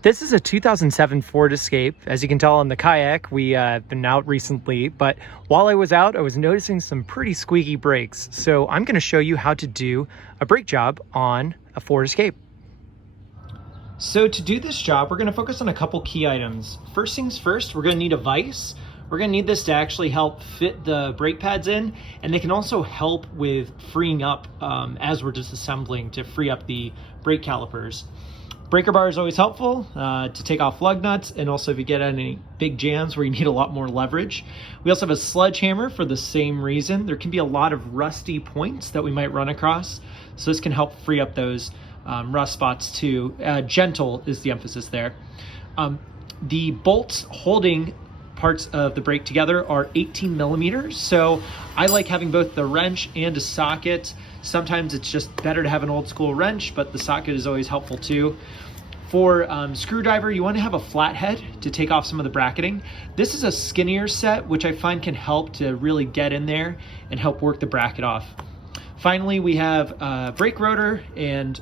This is a 2007 Ford Escape. As you can tell on the kayak, we have been out recently, but while I was out, I was noticing some pretty squeaky brakes. So I'm gonna show you how to do a brake job on a Ford Escape. So to do this job, we're gonna focus on a couple key items. First things first, we're gonna need a vise. We're gonna need this to actually help fit the brake pads in, and they can also help with freeing up as we're disassembling to free up the brake calipers. Breaker bar is always helpful to take off lug nuts, and also if you get any big jams where you need a lot more leverage. We also have a sledgehammer for the same reason. There can be a lot of rusty points that we might run across, so this can help free up those rust spots too. Gentle is the emphasis there. The bolts holding parts of the brake together are 18 millimeters, so I like having both the wrench and a socket. Sometimes it's just better to have an old school wrench, but the socket is always helpful too. For screwdriver, you want to have a flathead to take off some of the bracketing. This is a skinnier set, which I find can help to really get in there and help work the bracket off. Finally, we have brake rotor and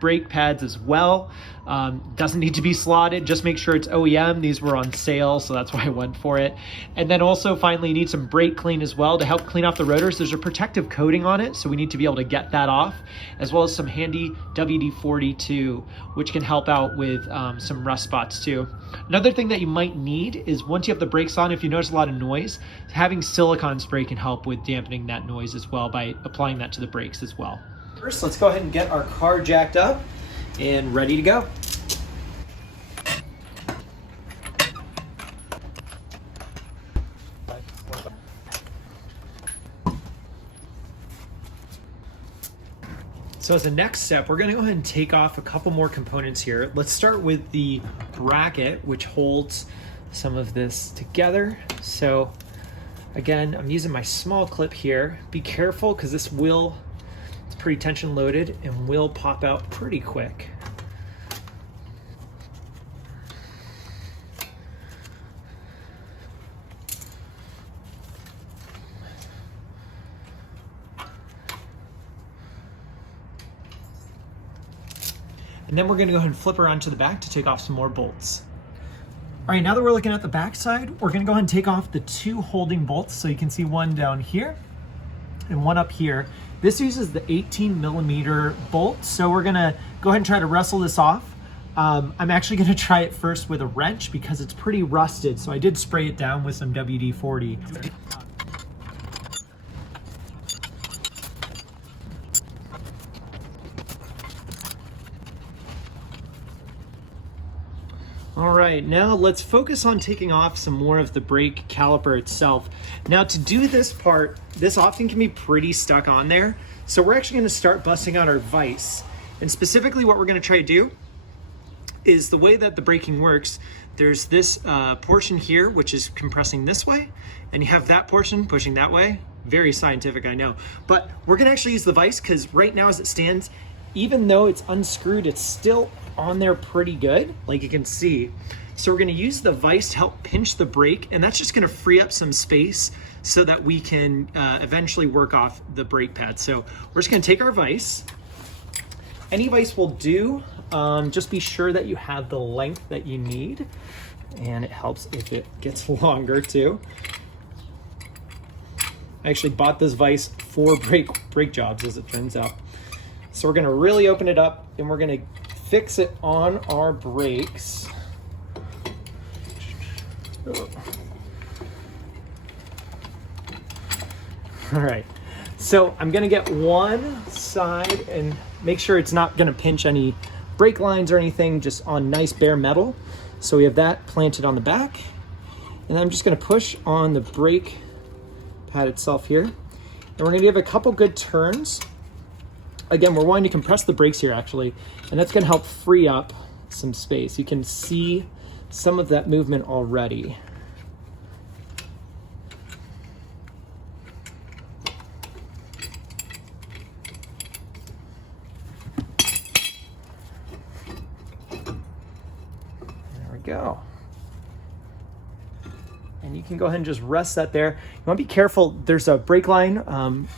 brake pads as well. Doesn't need to be slotted, just make sure it's OEM. These were on sale, so that's why I went for it. And then also finally you need some brake clean as well to help clean off the rotors. There's a protective coating on it, so we need to be able to get that off, as well as some handy WD-40 too, which can help out with some rust spots too. Another thing that you might need is once you have the brakes on, if you notice a lot of noise, having silicone spray can help with dampening that noise as well by applying that to the brakes as well. First, let's go ahead and get our car jacked up and ready to go. So as a next step, we're gonna go ahead and take off a couple more components here. Let's start with the bracket, which holds some of this together. So again, I'm using my small clip here. Be careful, because it's pretty tension loaded and will pop out pretty quick. And then we're gonna go ahead and flip around to the back to take off some more bolts. All right, now that we're looking at the back side, we're gonna go ahead and take off the two holding bolts. So you can see one down here and one up here. This uses the 18 millimeter bolt. So we're gonna go ahead and try to wrestle this off. I'm actually gonna try it first with a wrench because it's pretty rusted. So I did spray it down with some WD-40. All right, now let's focus on taking off some more of the brake caliper itself. Now to do this part, this often can be pretty stuck on there. So we're actually gonna start busting out our vise. And specifically what we're gonna try to do is the way that the braking works, there's this portion here, which is compressing this way, and you have that portion pushing that way. Very scientific, I know. But we're gonna actually use the vise because right now as it stands, even though it's unscrewed, it's still on there pretty good, like you can see. So we're gonna use the vise to help pinch the brake, and that's just gonna free up some space so that we can eventually work off the brake pad. So we're just gonna take our vise. Any vise will do. Just be sure that you have the length that you need, and it helps if it gets longer too. I actually bought this vise for brake jobs, as it turns out. So we're gonna really open it up, and we're gonna fix it on our brakes. All right, so I'm gonna get one side and make sure it's not gonna pinch any brake lines or anything, just on nice bare metal. So we have that planted on the back, and I'm just gonna push on the brake pad itself here. And we're gonna give a couple good turns. Again, we're wanting to compress the brakes here actually, and that's gonna help free up some space. You can see some of that movement already. There we go. And you can go ahead and just rest that there. You wanna be careful, there's a brake line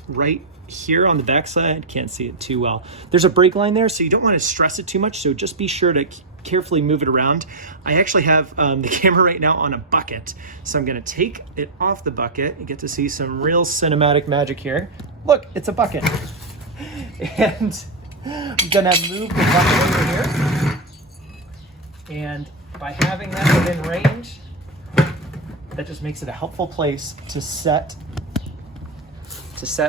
right here on the back side. Can't see it too well. There's a brake line there, so you don't want to stress it too much, so just be sure to carefully move it around. I actually have the camera right now on a bucket, so I'm gonna take it off the bucket. You get to see some real cinematic magic here. Look, it's a bucket. And I'm gonna move the bucket over here. And by having that within range, that just makes it a helpful place to set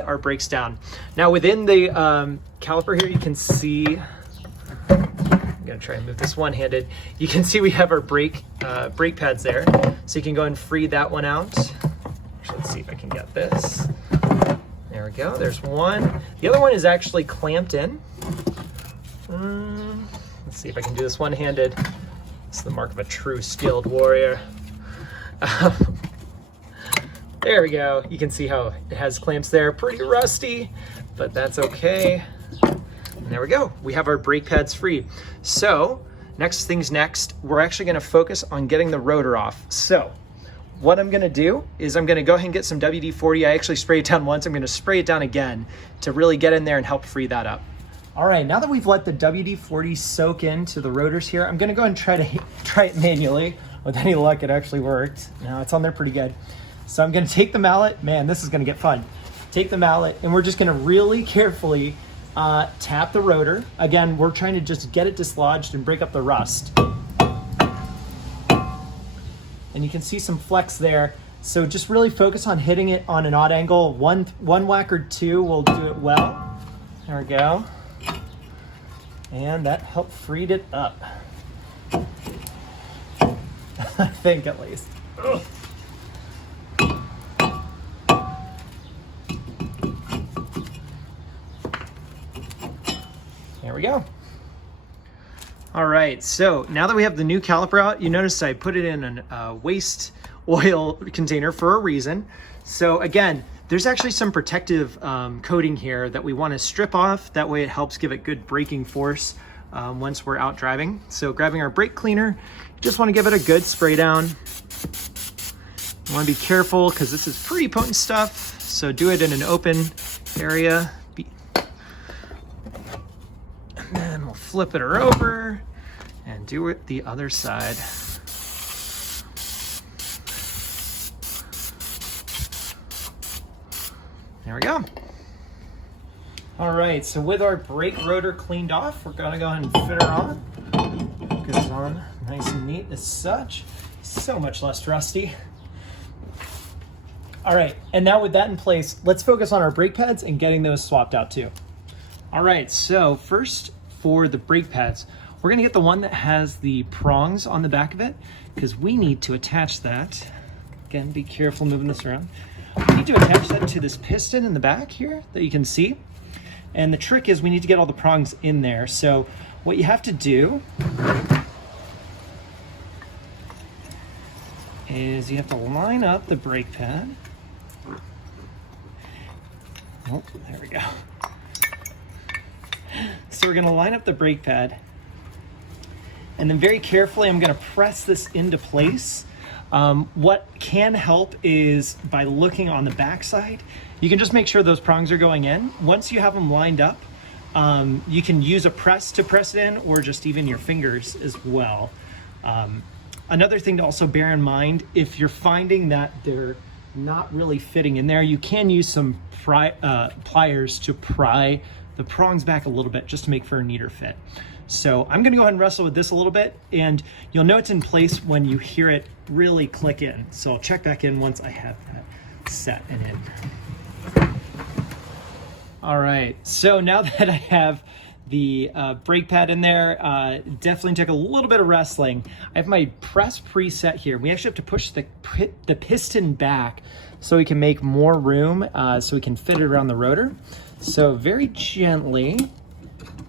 our brakes down. Now within the caliper here, you can see, I'm gonna try and move this one-handed. You can see we have our brake pads there. So you can go and free that one out. Actually, let's see if I can get this. There we go, there's one. The other one is actually clamped in. Let's see if I can do this one-handed. It's the mark of a true skilled warrior. There we go. You can see how it has clamps there. Pretty rusty, but that's okay. And there we go. We have our brake pads free. So next things next, we're actually gonna focus on getting the rotor off. So what I'm gonna do is I'm gonna go ahead and get some WD-40. I actually sprayed it down once. I'm gonna spray it down again to really get in there and help free that up. All right, now that we've let the WD-40 soak into the rotors here, I'm gonna go ahead and try it manually. With any luck, it actually worked. Now it's on there pretty good. So I'm gonna take the mallet. Man, this is gonna get fun. Take the mallet, and we're just gonna really carefully tap the rotor. Again, we're trying to just get it dislodged and break up the rust. And you can see some flex there. So just really focus on hitting it on an odd angle. One whack or two will do it well. There we go. And that helped freed it up. I think at least. Ugh. There we go. All right, so now that we have the new caliper out, you notice I put it in a waste oil container for a reason. So again, there's actually some protective coating here that we want to strip off. That way it helps give it good braking force once we're out driving. So grabbing our brake cleaner, you just want to give it a good spray down. You want to be careful because this is pretty potent stuff. So do it in an open area. And then we'll flip it over and do it the other side. There we go. All right, so with our brake rotor cleaned off, we're gonna go ahead and fit her on. Goes on nice and neat as such. So much less rusty. All right, and now with that in place, let's focus on our brake pads and getting those swapped out too. All right, so first for the brake pads, we're gonna get the one that has the prongs on the back of it because we need to attach that. Again, be careful moving this around. We need to attach that to this piston in the back here that you can see. And the trick is we need to get all the prongs in there. So what you have to do is you have to line up the brake pad. Oh, there we go. So we're gonna line up the brake pad and then very carefully I'm gonna press this into place. What can help is by looking on the backside, you can just make sure those prongs are going in. Once you have them lined up, you can use a press to press it in or just even your fingers as well. Another thing to also bear in mind, if you're finding that they're not really fitting in there, you can use some pliers to pry the prongs back a little bit just to make for a neater fit. So I'm gonna go ahead and wrestle with this a little bit and you'll know it's in place when you hear it really click in. So I'll check back in once I have that set and in. All right, so now that I have the brake pad in there, definitely took a little bit of wrestling. I have my press preset here. We actually have to push the piston back so we can make more room so we can fit it around the rotor. So very gently,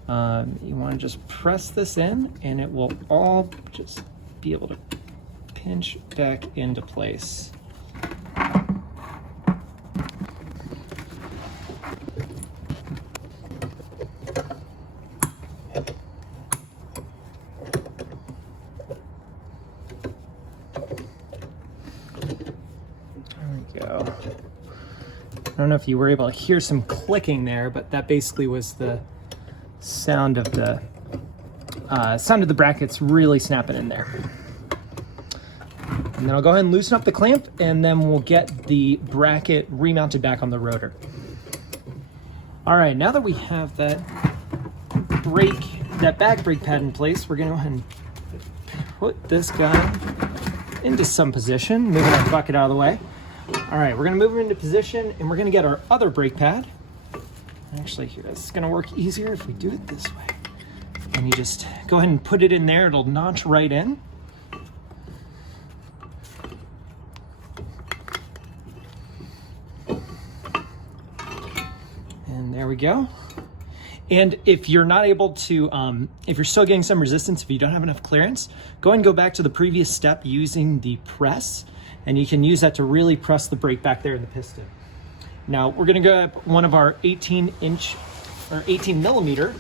you want to just press this in and it will all just be able to pinch back into place. I don't know if you were able to hear some clicking there, but that basically was the sound of the sounded the brackets really snapping in there. And then I'll go ahead and loosen up the clamp, and then we'll get the bracket remounted back on the rotor. All right, now that we have that back brake pad in place, we're gonna go ahead and put this guy into some position, moving our bucket out of the way. All right, we're gonna move him into position, and we're gonna get our other brake pad. Actually, here, this is gonna work easier if we do it this way. And you just go ahead and put it in there, it'll notch right in. And there we go. And if you're not able to, if you're still getting some resistance, if you don't have enough clearance, go ahead and go back to the previous step using the press, and you can use that to really press the brake back there in the piston. Now we're gonna grab one of our 18 millimeter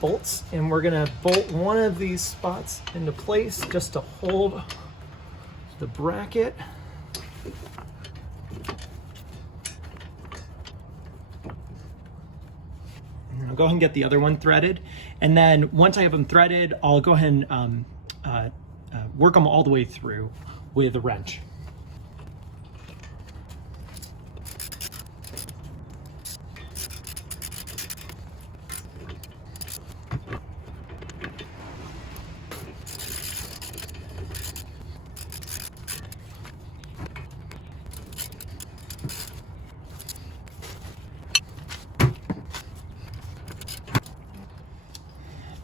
bolts, and we're gonna bolt one of these spots into place just to hold the bracket. I'll go ahead and get the other one threaded. And then once I have them threaded, I'll go ahead and work them all the way through with a wrench.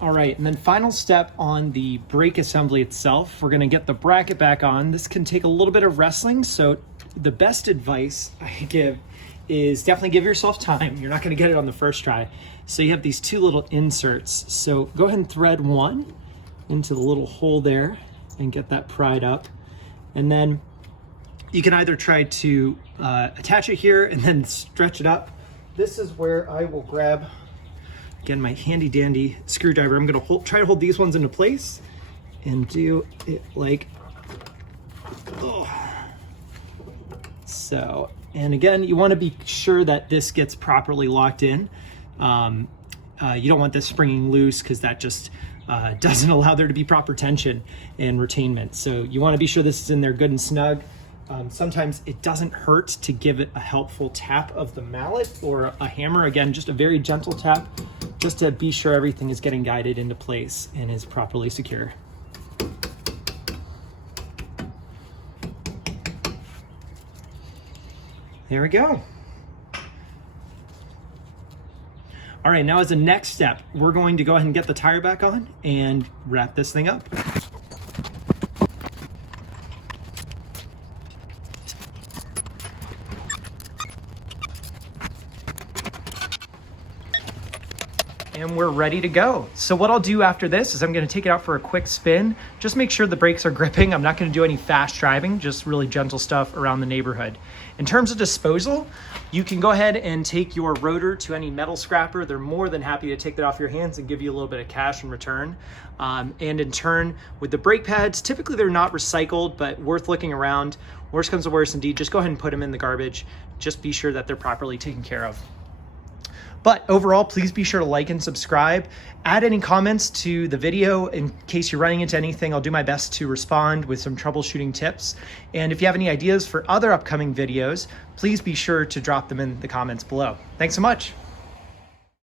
All right, and then final step on the brake assembly itself, we're gonna get the bracket back on. This can take a little bit of wrestling, so the best advice I give is definitely give yourself time. You're not gonna get it on the first try. So you have these two little inserts. So go ahead and thread one into the little hole there and get that pried up. And then you can either try to attach it here and then stretch it up. This is where I will grab, again, my handy dandy screwdriver. I'm gonna try to hold these ones into place and do it like, so. And again, you wanna be sure that this gets properly locked in. You don't want this springing loose because that just doesn't allow there to be proper tension and retainment. So you wanna be sure this is in there good and snug. Sometimes it doesn't hurt to give it a helpful tap of the mallet or a hammer. Again, just a very gentle tap, just to be sure everything is getting guided into place and is properly secure. There we go. All right, now as a next step, we're going to go ahead and get the tire back on and wrap this thing up. And we're ready to go. So what I'll do after this is I'm gonna take it out for a quick spin. Just make sure the brakes are gripping. I'm not gonna do any fast driving, just really gentle stuff around the neighborhood. In terms of disposal, you can go ahead and take your rotor to any metal scrapper. They're more than happy to take that off your hands and give you a little bit of cash in return. And in turn, with the brake pads, typically they're not recycled, but worth looking around. Worst comes to worst, indeed, just go ahead and put them in the garbage. Just be sure that they're properly taken care of. But overall, please be sure to like and subscribe. Add any comments to the video in case you're running into anything. I'll do my best to respond with some troubleshooting tips. And if you have any ideas for other upcoming videos, please be sure to drop them in the comments below. Thanks so much.